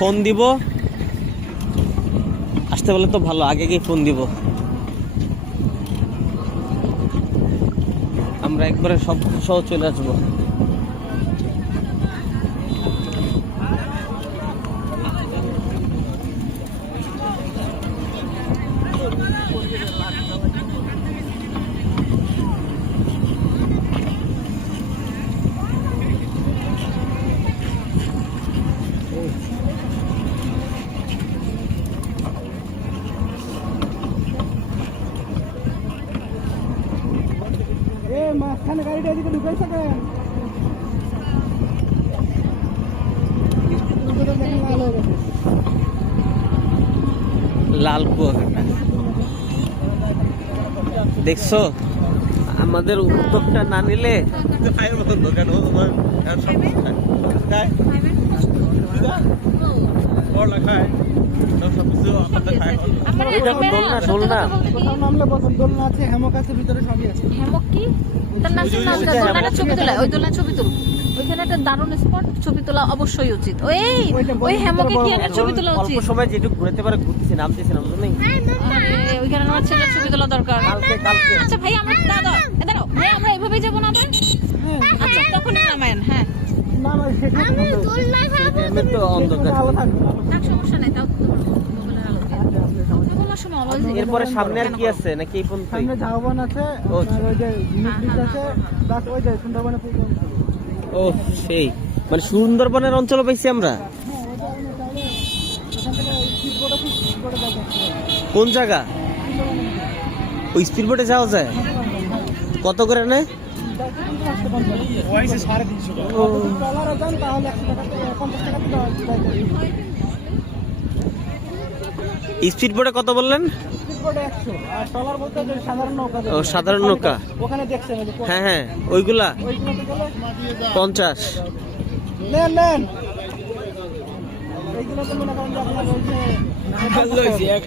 Phone দিব, আসতে বলে তো ভালো, আগে গিয়ে ফোন দিব। আমরা একবারে সব সহ চলে আসবো। মাঝখানে গাড়িটা এদিকে ঢুকাইছে কেন? লাল কুয়াকাটা দেখছো? আমাদের উদ্যোগটা না নিলে দোলনা কোথাও নামলে বলবেন দোলনা আছে, হ্যামক আছে, ভিতরে সবই আছে। হ্যামক কি? তার নাম শুনলাম, দোলনাটা ছবি তোলা, ওই দোলনা ছবি তুল। ওইখানে একটা দারুণ স্পট, ছবি তোলা অবশ্যই উচিত। ওই হ্যামকে কি একটা ছবি তোলা অল্প উচিত। সময় যেটুকু ঘুরতে পারে ঘুরতেছি, নামতেছি না, বুঝলি? আরে ওইখানে আমার ছেলের ছবি তোলা দরকার। কালকে আচ্ছা ভাই, আমরা দাদা দাঁড়াও ভাই, আমরা এভাবেই যাবো না আবার? আচ্ছা তখন নামায়েন। হ্যাঁ না না, সেটা আমি দোলনা এমনি তো অন্ধকার। ভালো থাকবে। থাক, সমস্যা নাই, তাও মোবাইলের আলো ঘুমার সময় অলওয়েজ এরপরে সামনে আর কি আছে নাকি এই পর্যন্তই? সামনে ঝাউবন আছে, ও, আপনার ওই যে ঝিনুক ব্রিজ আছে, প্লাস ওই যে সুন্দরবনে পুকুর আছে। ও সেই, মানে সুন্দরবনের অঞ্চল পাইছি আমরা। হ্যাঁ, ওটা আপনি চাইলে ওখান থেকে স্পিড বোটে যাওয়া যাচ্ছে। কোন জায়গা? ওই স্পিড বোটে যাওয়া যায়? কত করে নেয়? ও, ট্রলারে যান তাহলে 100 টাকা, 50 টাকা স্পিড বোটে কত বললেন? স্পিড বোটে 100, আর ট্রলার বলতে যে সাধারণ নৌকা। ও, সাধারণ নৌকা। ওখানে দেখছেন ওই যে হ্যাঁ হ্যাঁ, ওইগুলা ওইগুলোতে গেলে 50। নেন এইগুলোতে মনে করেন যে আপনার ওই যে